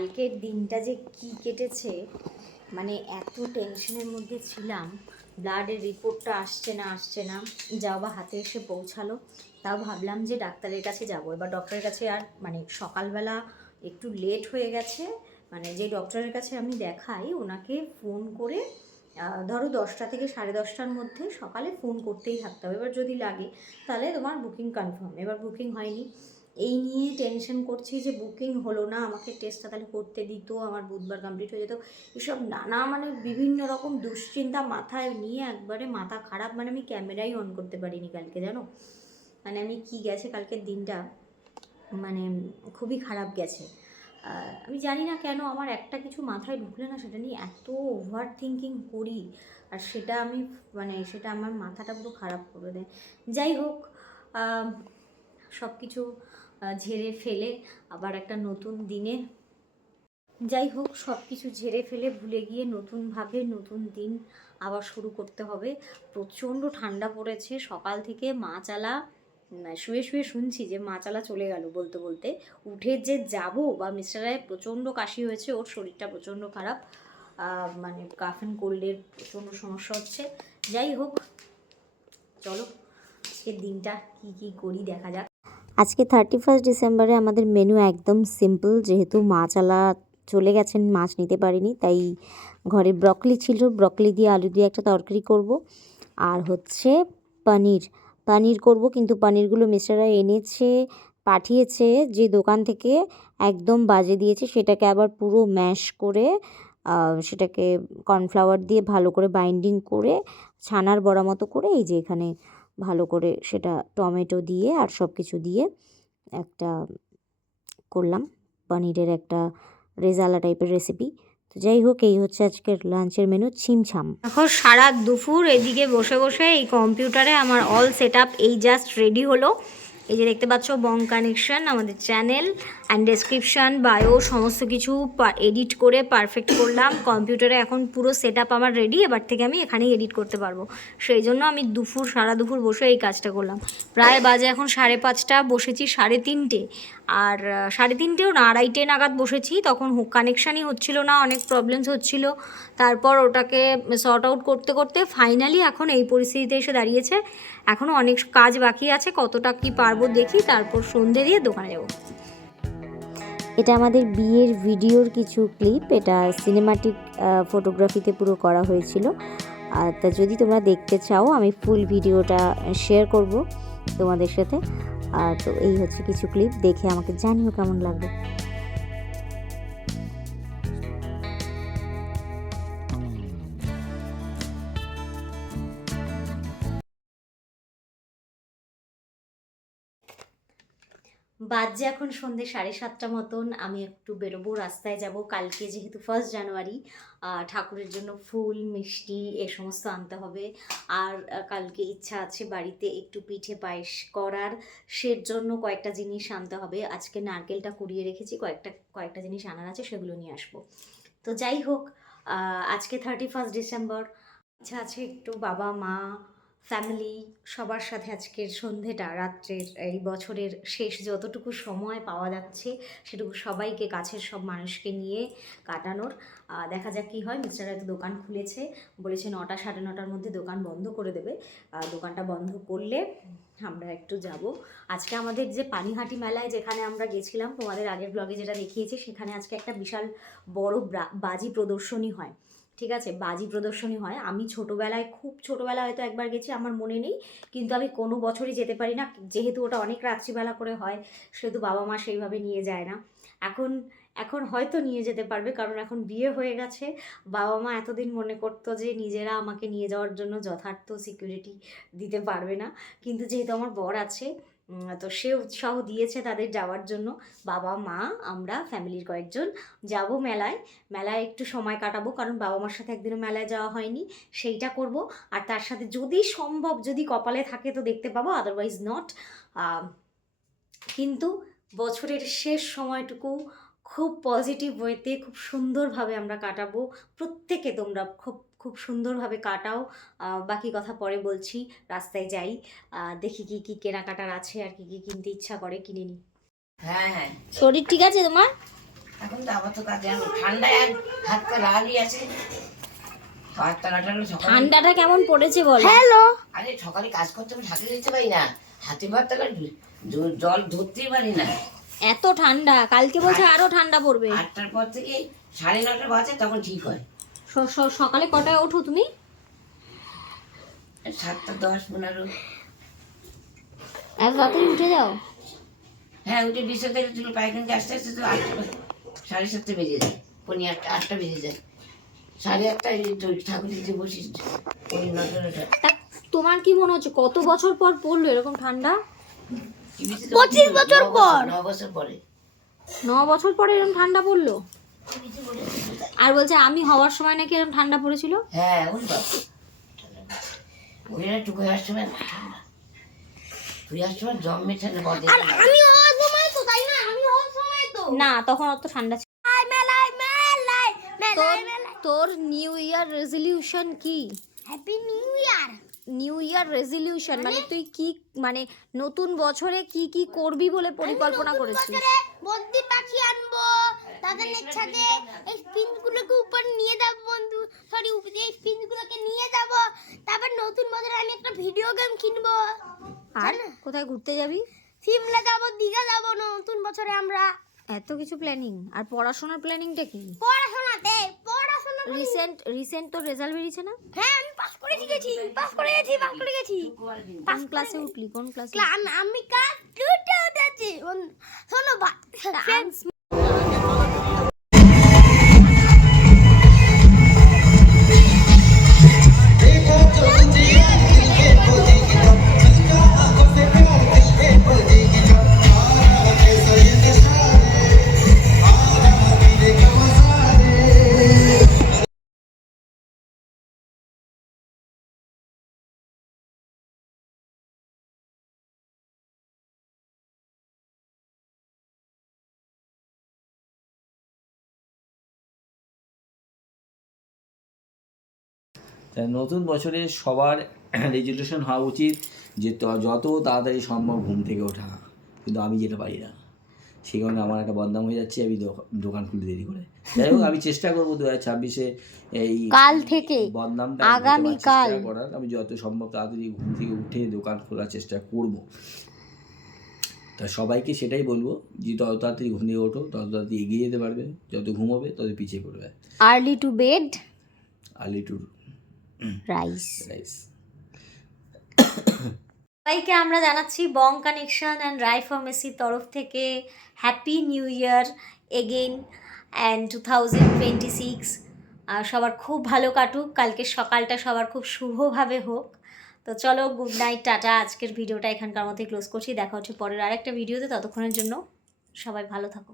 কালকের দিনটা যে কি কেটেছে, মানে এত টেনশনের মধ্যে ছিলাম। ব্লাডের রিপোর্টটা আসছে না, যাও বা হাতে এসে পৌঁছালো। তাও ভাবলাম যে ডাক্তারের কাছে যাব। এবার ডক্টরের কাছে আর মানে সকালবেলা একটু লেট হয়ে গেছে। মানে যে ডক্টরের কাছে আমি দেখাই ওনাকে ফোন করে ধরো 10টা থেকে 10:30টার মধ্যে সকালে ফোন করতেই থাকতে হবে। এবার যদি লাগে তাহলে তোমার বুকিং কনফার্ম। এবার বুকিং হয়নি, এই নিয়ে টেনশন করছি যে বুকিং হলো না, আমাকে টেস্টটা তাহলে করতে দিত, আমার বুধবার কমপ্লিট হয়ে যেত। এসব নানা মানে বিভিন্ন রকম দুশ্চিন্তা মাথায় নিয়ে একবারে মাথা খারাপ। মানে আমি ক্যামেরাই অন করতে পারিনি কালকে, জানো। মানে আমি কি গেছে কালকের দিনটা, মানে খুবই খারাপ গেছে। আমি জানি না কেন আমার একটা কিছু মাথায় ঢুকলে না সেটা নিয়ে এত ওভার থিঙ্কিং করি, আর সেটা আমি মানে সেটা আমার মাথাটা পুরো খারাপ করে দেয়। যাই হোক, সব কিছু ঝেড়ে ফেলে আবার একটা নতুন দিনে সব কিছু ঝেড়ে ফেলে ভুলে গিয়ে নতুনভাবে নতুন দিন আবার শুরু করতে হবে। প্রচণ্ড ঠান্ডা পড়েছে সকাল থেকে। মা চালা শুয়ে শুয়ে শুনছি যে মা চালা চলে গেল বলতে বলতে, উঠে যে যাব বা মিস্টার রায়ের প্রচণ্ড কাশি হয়েছে, ওর শরীরটা প্রচণ্ড খারাপ, মানে কাফ অ্যান্ড কোল্ডের প্রচণ্ড সমস্যা হচ্ছে। যাই হোক, চলো আজকের দিনটা কি করি দেখা যাক। আজকে 31 ডিসেম্বরে আমাদের মেনু একদম সিম্পল, যেহেতু মাছালা চলে গেছেন, মাছ নিতে পারিনি, তাই ঘরে ব্রকলি ছিল, ব্রকলি দিয়ে আলু দিয়ে একটা তরকারি করব। আর হচ্ছে পনির করব, কিন্তু পনিরগুলো মিস্টাররা এনেছে পাঠিয়েছে যে দোকান থেকে, একদম বাজে দিয়েছে। সেটাকে আবার পুরো ম্যাশ করে সেটাকে কর্নফ্লাওয়ার দিয়ে ভালো করে বাইন্ডিং করে ছানার বড়া মতো করে এই যে এখানে ভালো করে সেটা টমেটো দিয়ে আর সব কিছু দিয়ে একটা করলাম, পনিরের একটা রেজালা টাইপের রেসিপি। তো যাই হোক, এই হচ্ছে আজকের লাঞ্চের মেনু, ছিমছাম। এখন সারা দুপুর এদিকে বসে বসে এই কম্পিউটারে আমার অল সেট আপ এই জাস্ট রেডি হলো। এই যে দেখতে পাচ্ছ বং কানেকশন, আমাদের চ্যানেল অ্যান্ড ডেসক্রিপশান, বায়ো সমস্ত কিছু এডিট করে পারফেক্ট করলাম কম্পিউটারে। এখন পুরো সেট আপ আমার রেডি, এবার থেকে আমি এখানেই এডিট করতে পারবো। সেই জন্য আমি সারা দুপুর বসে এই কাজটা করলাম। প্রায় বাজে এখন 5:30, বসেছি 3:30, আর 3:30ও না, 2:30 নাগাদ বসেছি। তখন কানেকশানই হচ্ছিল না, অনেক প্রবলেমস হচ্ছিল। তারপর ওটাকে সর্ট আউট করতে করতে ফাইনালি এখন এই পরিস্থিতিতে এসে দাঁড়িয়েছে। এখনও অনেক কাজ বাকি আছে, কতটা কি পারবো দেখি, তারপর সন্ধে দিয়ে দোকানে যাব। এটা আমাদের বিয়ের ভিডিওর কিছু ক্লিপ, এটা সিনেমাটিক ফটোগ্রাফিতে পুরো করা হয়েছিল। তা যদি তোমরা দেখতে চাও আমি ফুল ভিডিওটা শেয়ার করব তোমাদের সাথে। তো এই হচ্ছে কিছু ক্লিপ, দেখে আমাকে জানিও কেমন লাগবে। বাজে এখন সন্ধ্যে 7:30 মতন। আমি একটু বেরোবো, রাস্তায় যাব। কালকে যেহেতু 1 জানুয়ারি, ঠাকুরের জন্য ফুল মিষ্টি এ সমস্ত আনতে হবে। আর কালকে ইচ্ছা আছে বাড়িতে একটু পিঠে পায়েস করার, সের জন্য কয়েকটা জিনিস আনতে হবে। আজকে নারকেলটা কুড়িয়ে রেখেছি, কয়েকটা জিনিস আনার আছে, সেগুলো নিয়ে আসবো। তো যাই হোক, আজকে 31 ডিসেম্বর, ইচ্ছা আছে একটু বাবা মা ফ্যামিলি সবার সাথে আজকের সন্ধেটা, রাত্রের এই বছরের শেষ যতটুকু সময় পাওয়া যাচ্ছে সেটুকু সবাইকে, কাছের সব মানুষকে নিয়ে কাটানোর। দেখা যাক কী হয়। মিস্টার একটা দোকান খুলেছে, বলেছে 9টা 9:30টার মধ্যে দোকান বন্ধ করে দেবে। দোকানটা বন্ধ করলে আমরা একটু যাব। আজকে আমাদের যে পানিহাটি মেলায় যেখানে আমরা গেছিলাম, তোমাদের আগের ব্লগে যেটা দেখিয়েছি, সেখানে আজকে একটা বিশাল বড় বাজি প্রদর্শনী হয়। ঠিক আছে, বাজি প্রদর্শনী হয়। আমি ছোটোবেলায়, খুব ছোটোবেলায় হয়তো একবার গেছি, আমার মনে নেই, কিন্তু আমি কোনো বছরই যেতে পারি না, যেহেতু ওটা অনেক রাত্রিবেলা করে হয়, সেহেতু বাবা মা সেইভাবে নিয়ে যায় না। এখন এখন হয়তো নিয়ে যেতে পারবে, কারণ এখন বিয়ে হয়ে গেছে। বাবা মা এতদিন মনে করতো যে নিজেরা আমাকে নিয়ে যাওয়ার জন্য যথার্থ সিকিউরিটি দিতে পারবে না, কিন্তু যেহেতু আমার বর আছে, তো সে উৎসাহ দিয়েছে তাদের যাওয়ার জন্য। বাবা মা আমরা ফ্যামিলির কয়েকজন যাব মেলায়। মেলায় একটু সময় কাটাবো, কারণ বাবা মার সাথে একদিনও মেলায় যাওয়া হয়নি, সেইটা করব। আর তার সাথে যদি সম্ভব, যদি কপালে থাকে তো দেখতে পাবো, আদারওয়াইজ নট। কিন্তু বছরের শেষ সময়টুকু খুব পজিটিভ ওয়েতে, খুব সুন্দরভাবে আমরা কাটাবো। প্রত্যেকে তোমরা খুব খুব সুন্দরভাবে কাটাও। বাকি কথা পরে বলছি। রাস্তায় যাই, দেখি কি কেনাকাটার আছে, আর কি কিনতে ইচ্ছা করে কিনে নিই। হ্যাঁ, শরীর ঠিক আছে তোমার? এখন তো আবার তো কাজে ঠান্ডায় আর হাত পা লালই আছে। হাতটা কাটালো সকালে। ঠান্ডাটা কেমন পড়েছে বল? আরে সকালে কাজ করতে আমি ঢাকলে দিতে পারি না, হাতে ভাত জল ধরতেই পারি না। এত ঠান্ডা, কালকে বলছে আরো ঠান্ডা পড়বে। 8টার পর থেকে 9:30 বাজে তখন ঠিক হয়। সকালে কটায় ওঠো তুমি? 7টা 10 15। এত তাড়াতাড়ি উঠে যাও? হ্যাঁ, উঠে বিছানা থেকে তুলে পায়খানাকে আস্তে আস্তে তো 7:30 বেজে যায়, 8টা বেজে যায়। 8:30 ঠাকুর দিতে বসিস 9:30। তা তোমার কি মনে হচ্ছে কত বছর পর পড়লো এরকম ঠান্ডা? 25 বছর পর। 9 বছর পরে। 9 বছর পরে এরকম ঠান্ডা পড়লো? আর বলছে আমি হওয়ার সময় নাকি এরকম ঠান্ডা পড়েছিল। হ্যাঁ, ওই বাবা ওই একটু ঘুরে সময় ঠান্ডা, ঘুরে সময় জন্মে ঠান্ডা বদলে। আমি হওয়ার সময় তো, তাই না? আমি হওয়ার সময় তো। না, তখন অত ঠান্ডা ছিল। তোর নিউ ইয়ার রেজলিউশন কি? Happy new year. New year resolution মানে তুই কি, মানে নতুন বছরে কি কি করবি বলে পরিকল্পনা করেছিস? বদ্যি পাখি আনবো, তাদের সাথে এই স্পিনগুলোকে উপর নিয়ে যাব বন্ধু, সরি এই স্পিনগুলোকে নিয়ে যাব। তারপর নতুন বছরে আমি একটা ভিডিও গেম কিনবো। আর কোথায় ঘুরতে যাবি? সিমলা যাব, দীঘা যাব নতুন বছরে আমরা। এত কিছু প্ল্যানিং। আর পড়াশোনার প্ল্যানিংটা কি? পড়াশোনা রিসেন্ট তোর রেজাল্ট বেরিয়েছে না? হ্যাঁ, আমি পাস করে গেছি। কোন ক্লাসে উঠলি? কোন ক্লাসে? আমি ক্লাস 2তে উঠেছি। শোনো ফ্রেন্ডস, তা নতুন বছরে সবার রেজলিউশন হওয়া উচিত যে যত তাড়াতাড়ি সম্ভব ঘুম থেকে ওঠা, কিন্তু আমি যেটা পারি না, সেই কারণে আমার একটা বদনাম হয়ে যাচ্ছে। আমি দোকান খুলতে দেরি করে। যাই হোক, আমি চেষ্টা করবো 2026-এ এই কাল থেকে বদনামটা আগামীকাল করার। আমি যত সম্ভব তাড়াতাড়ি ঘুম থেকে উঠে দোকান খোলার চেষ্টা করব। তা সবাইকে সেটাই বলবো যে তত তাড়াতাড়ি ঘুম থেকে ওঠো, তত তাড়াতাড়ি এগিয়ে যেতে পারবে। যত ঘুমোবে তত পিছিয়ে পড়বে। Early to bed early two rice. Rice. সবাইকে আমরা জানাচ্ছি বং কানেকশন অ্যান্ড রাই ফার্মেসির তরফ থেকে happy new year again and 2026। সবার খুব ভালো কাটুক, কালকে সকালটা সবার খুব শুভভাবে হোক। তো চলো, গুড নাইট, টাটা। আজকের ভিডিওটা এখানকার মধ্যে ক্লোজ করছি। দেখা হচ্ছে পরের আরেকটা ভিডিওতে। ততক্ষণের জন্য সবাই ভালো থাকো।